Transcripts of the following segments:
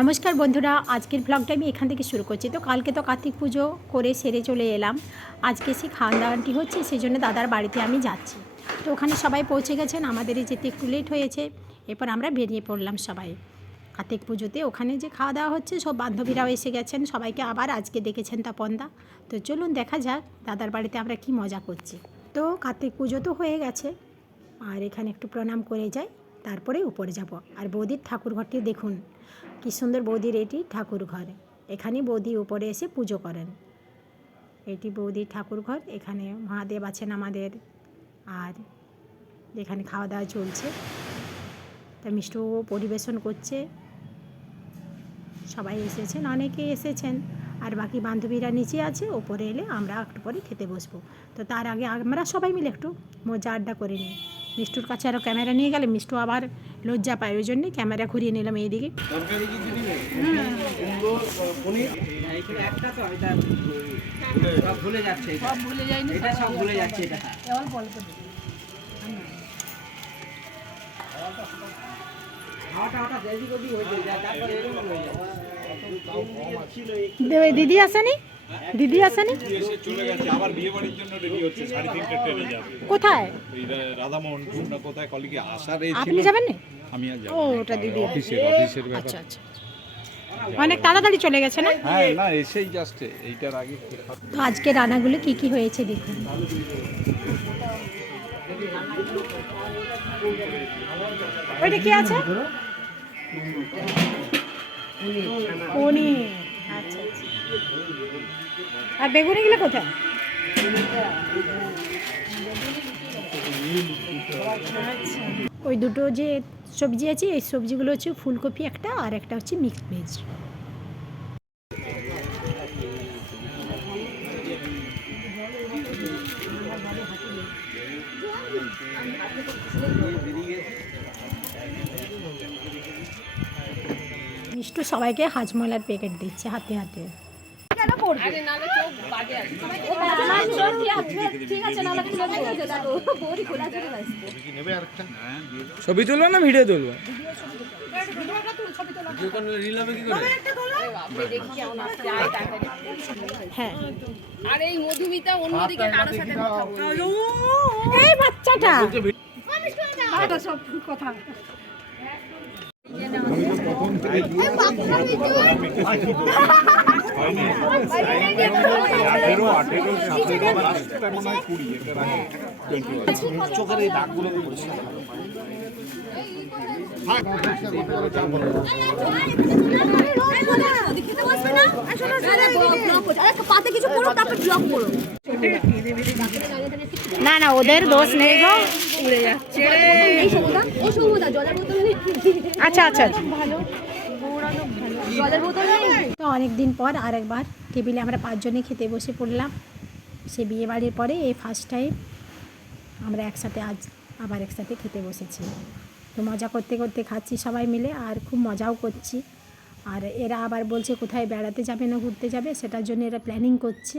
নমস্কার বন্ধুরা, আজকের ব্লগটা আমি এখান থেকে শুরু করছি। তো কালকে তো কার্তিক পুজো করে সেরে চলে এলাম। আজকে সে খাওয়া দাওয়াটি হচ্ছে সেই জন্য দাদার বাড়িতে আমি যাচ্ছি। তো ওখানে সবাই পৌঁছে গেছেন, আমাদের যেতে একটু লেট হয়েছে। এরপর আমরা বেরিয়ে পড়লাম সবাই। কার্তিক পুজোতে ওখানে যে খাওয়া দাওয়া হচ্ছে, সব বান্ধবীরাও এসে গেছেন। সবাইকে আবার আজকে দেখেছেন তাপনদা। তো চলুন দেখা যাক, দাদার বাড়িতে আমরা কি মজা করছি। তো কার্তিক পুজো তো হয়ে গেছে। আর এখানে একটু প্রণাম করে যাই, তারপরে উপরে যাব। আর বৌদির ঠাকুর ঘরটি দেখুন। কি সুন্দর বৌদির এটি ঠাকুর ঘর। এখানে বৌদি উপরে এসে পুজো করেন। এটি বৌদির ঠাকুর ঘর, এখানে মহাদেব আছেন আমাদের। আর এখানে খাওয়া দাওয়া চলছে, তা মিষ্টুও পরিবেশন করছে। সবাই এসেছেন, অনেকে এসেছেন। আর বাকি বান্ধবীরা নিচে আছে, ওপরে এলে আমরা একটু পরে খেতে বসবো। তো তার আগে আমরা সবাই মিলে একটু মজা আড্ডা করে নিই। মিষ্টুর কাছে আরও ক্যামেরা নিয়ে গেলে মিষ্টু আবার লজ্জা পায় ওই জন্যে ক্যামেরা ঘুরিয়ে নিলাম এইদিকে। ভুলে যাচ্ছে এটা। সব ভুলে যায়নি এটা সব ভুলে যাচ্ছে। এটা। এমন গল্প দিই। হাওয়াটা হঠাৎ এদিক ওদিক হয়েছে। যা তারপরে এরকম যায় দে- দিদি আসেনি? দিদি আসেনি? কোথায়? আপনি যাবেন ও, ওটা দিদি। অফিসের অফিসের আচ্ছা আচ্ছা। অনেক তাড়াতাড়ি চলে গেছে না? তো আজকে রান্নাগুলো কি কি হয়েছে দেখুন। ওইটা কি আছে? পনির। আর বেগুনি বেগুনিগুলো কোথায়? ওই দুটো যে সবজি আছে, এই সবজিগুলো হচ্ছে ফুলকপি একটা, আর একটা হচ্ছে মিক্সড ভেজ মিষ্টু সবাইকে হাজমলার প্যাকেট দিচ্ছে হাতে হাতে। ছিল ব্যস্ত। ছবি তুলবো না ভিডিও তুলবো? আরে। হ্যাঁ। আর এই মধুমিতা অন্যদিকে কথা এই বাচ্চাটা। চোখের এই দাগগুলো পরিষ্কার না না ওদের দোষ নেই গো। আচ্ছা আচ্ছা। আচ্ছা। তো অনেক দিন পর আরেকবার টেবিলে আমরা পাঁচজনে খেতে বসে পড়লাম। সে বিয়ে বাড়ির পরে এই ফার্স্ট টাইম আমরা একসাথে আজ আবার একসাথে খেতে বসেছি। তো মজা করতে করতে খাচ্ছি সবাই মিলে আর খুব মজাও করছি। আর এরা আবার বলছে, কোথায় বেড়াতে যাবে না ঘুরতে যাবে? সেটার জন্য এরা প্ল্যানিং করছে।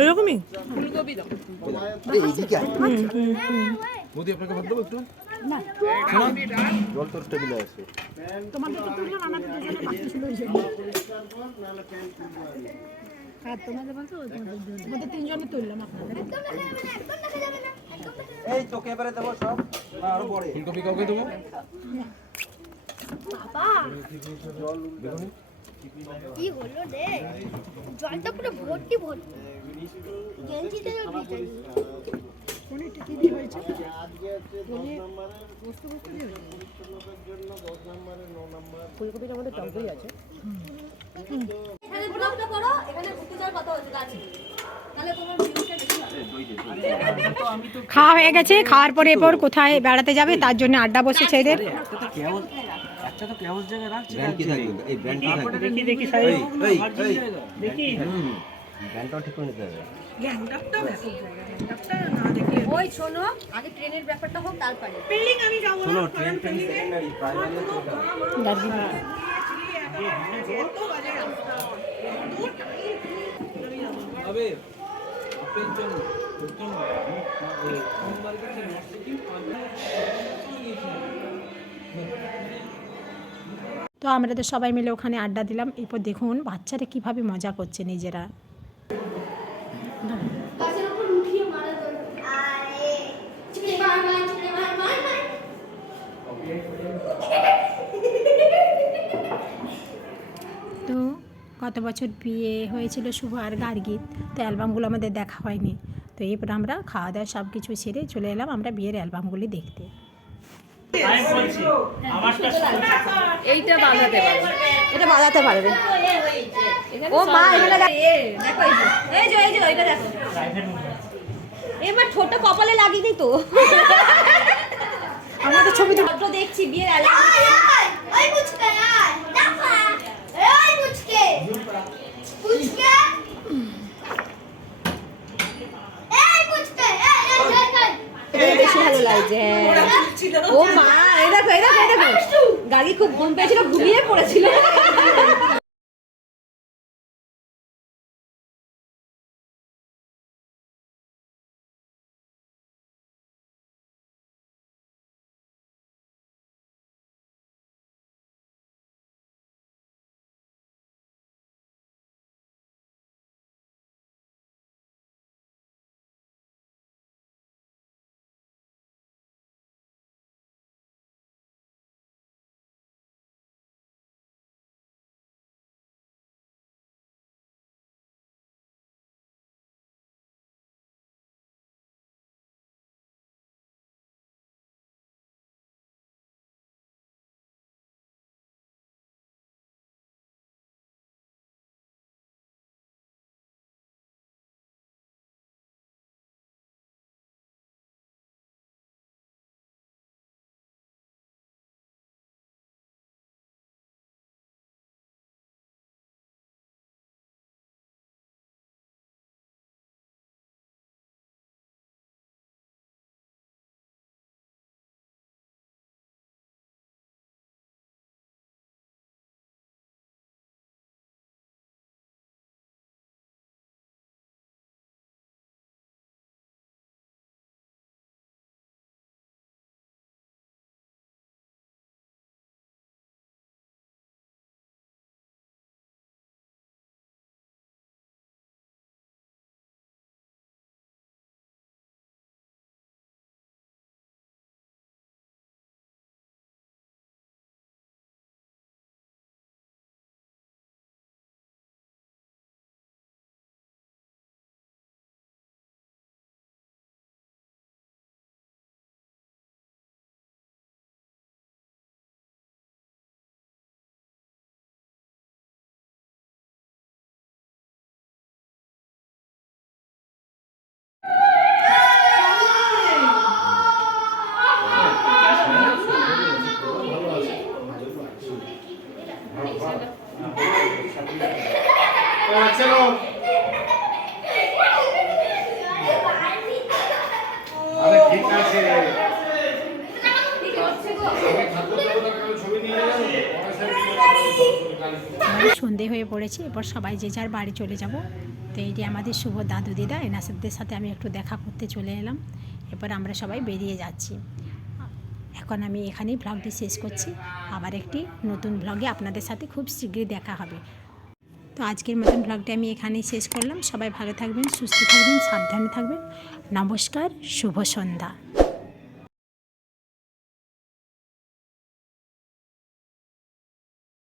এরকমই। মোদি আপনাকে ভাত দেবো একটু জল তোর টেবিলে আছে এই তোকে এবারে দেবো সব। আরও ফুলকপি কাউকে দেবো? কি হলো রে? জলটা পুরো ভর্তি ভর্তি। গেঞ্জিতে ভিজে এখানে ব্লগটা করো এখানে ঘুরতে যাওয়ার কথা হচ্ছে গাছে। খাওয়া হয়ে গেছে খাওয়ার পরে এরপর কোথায় বেড়াতে যাবে তার জন্য আড্ডা বসেছে এদের। একটা তো তো কেবল রাখছে ব্র্যান্ড কি থাকবে? এই ব্র্যান্ড কি থাকবে? দেখি দেখি এই এই এই। দেখি। ব্র্যান্ডটাও ঠিক করে নিতে হবে। ওই শোনো আগে ট্রেনের ব্যাপারটা হোক তারপরে। শোনো ট্রেন ট্রেন সেকেন্ডারি প্রাইমারি তবে আপেল জন্য প্রথম সোমবার গেছে মসজিদে তো আমরা তো সবাই মিলে ওখানে আড্ডা দিলাম। এরপর দেখুন বাচ্চারা কীভাবে মজা করছে নিজেরা। তো গত বছর বিয়ে হয়েছিল শুভ আর গার্গীর তো অ্যালবামগুলো আমাদের দেখা হয়নি। তো এরপর আমরা খাওয়া দাওয়া সব কিছু সেরে চলে এলাম আমরা বিয়ের অ্যালবামগুলি দেখতে। এইটা বাঁধাতে পারবে। এটা বাঁধাতে পারবে। ও মা এখানে দেখো। এই যে। এই যে এই দেখো। এবার ছোট কপালে লাগিনি তো। আমাদের ছবি তো দেখছি বিয়ের অ্যালবাম আয় আয় ওই পুচকে আয় দেখা ওই পুচকে পুচকে এই পুচকে এই এই এই এই বেশি ভালো লাগছে ও মা এই দেখো এই দেখো এই দেখো গাড়ি খুব মন পেয়েছিল ঘুমিয়ে পড়েছিল। সন্ধে হয়ে পড়েছে, এরপর সবাই যে যার বাড়ি চলে যাব। তো এইটি আমাদের শুভ দাদু দিদা এনাসদের সাথে আমি একটু দেখা করতে চলে এলাম। এরপর আমরা সবাই বেরিয়ে যাচ্ছি। এখন আমি এখানেই ব্লগটি শেষ করছি। আবার একটি নতুন ব্লগে আপনাদের সাথে খুব শীঘ্রই দেখা হবে। তো আজকের মতন ব্লগটি আমি এখানেই শেষ করলাম। সবাই ভালো থাকবেন, সুস্থ থাকবেন, সাবধানে থাকবেন। নমস্কার, শুভ সন্ধ্যা।